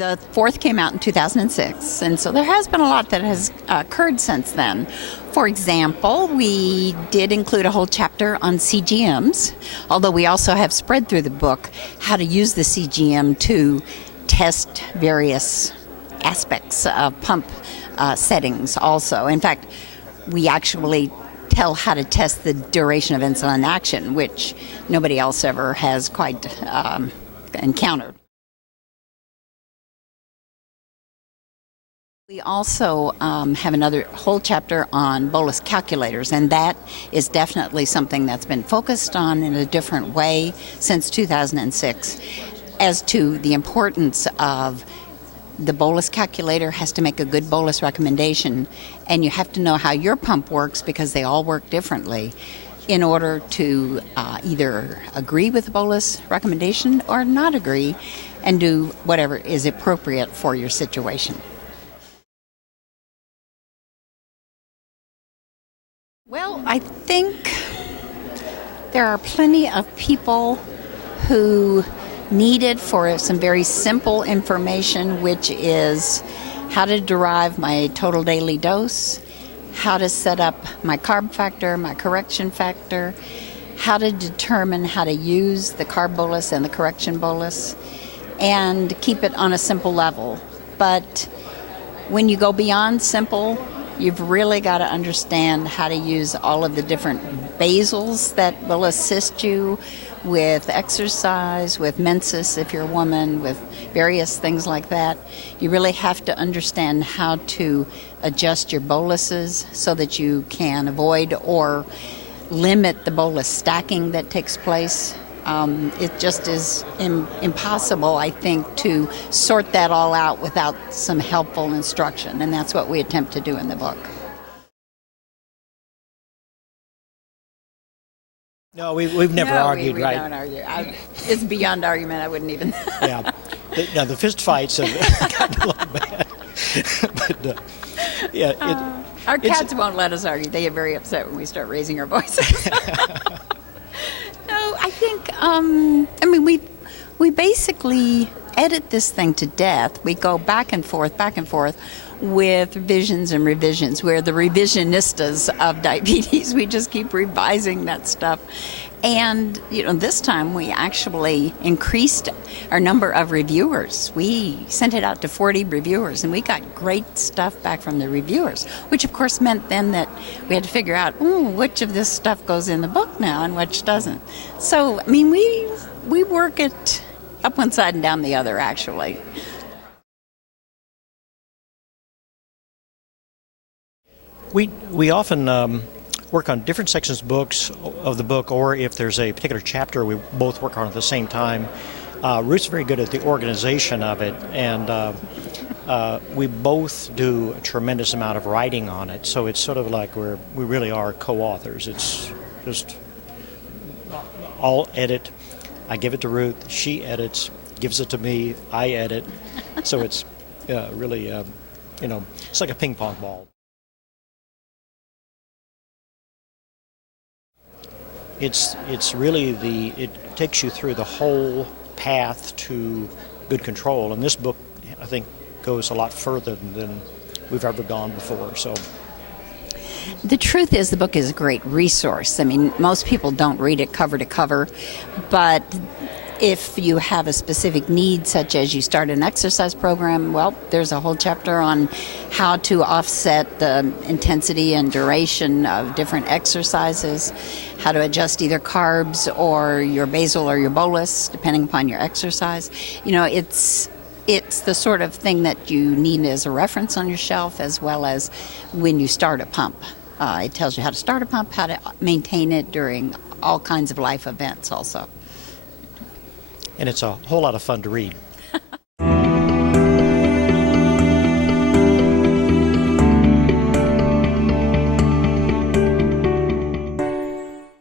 The fourth came out in 2006, and so there has been a lot that has occurred since then. For example, we did include a whole chapter on CGMs, although we also have spread through the book how to use the CGM to test various aspects of pump settings also. In fact, we actually tell how to test the duration of insulin action, which nobody else ever has quite encountered. We also have another whole chapter on bolus calculators, and that is definitely something that's been focused on in a different way since 2006 as to the importance of the bolus calculator has to make a good bolus recommendation, and you have to know how your pump works because they all work differently in order to either agree with the bolus recommendation or not agree and do whatever is appropriate for your situation. Well, I think there are plenty of people who need it for some very simple information, which is how to derive my total daily dose, how to set up my carb factor, my correction factor, how to determine how to use the carb bolus and the correction bolus, and keep it on a simple level. But when you go beyond simple, you've really got to understand how to use all of the different basals that will assist you with exercise, with menses if you're a woman, with various things like that. You really have to understand how to adjust your boluses so that you can avoid or limit the bolus stacking that takes place. It just is impossible, I think, to sort that all out without some helpful instruction, and that's what we attempt to do in the book. No, we've never argued, we right? Don't argue. It's beyond argument. I wouldn't even. Yeah. The fist fights have gotten a little bad. But, our cats won't let us argue. They get very upset when we start raising our voices. No, I think, we basically edit this thing to death. We go back and forth with revisions and revisions. We're the revisionistas of diabetes. We just keep revising that stuff. And, this time we actually increased our number of reviewers. We sent it out to 40 reviewers, and we got great stuff back from the reviewers, which of course meant then that we had to figure out, which of this stuff goes in the book now and which doesn't. So, we work it up one side and down the other, actually. We often work on different sections of the book, or if there's a particular chapter we both work on at the same time. Ruth's very good at the organization of it, and we both do a tremendous amount of writing on it, so it's sort of like we really are co-authors. It's just I'll edit, I give it to Ruth, she edits, gives it to me, I edit, so it's really, it's like a ping pong ball. It's really it takes you through the whole path to good control, and this book, I think, goes a lot further than we've ever gone before. So the truth is, the book is a great resource. Most people don't read it cover to cover, but if you have a specific need, such as you start an exercise program, well, there's a whole chapter on how to offset the intensity and duration of different exercises, how to adjust either carbs or your basal or your bolus, depending upon your exercise. It's the sort of thing that you need as a reference on your shelf, as well as when you start a pump. It tells you how to start a pump, how to maintain it during all kinds of life events also. And it's a whole lot of fun to read.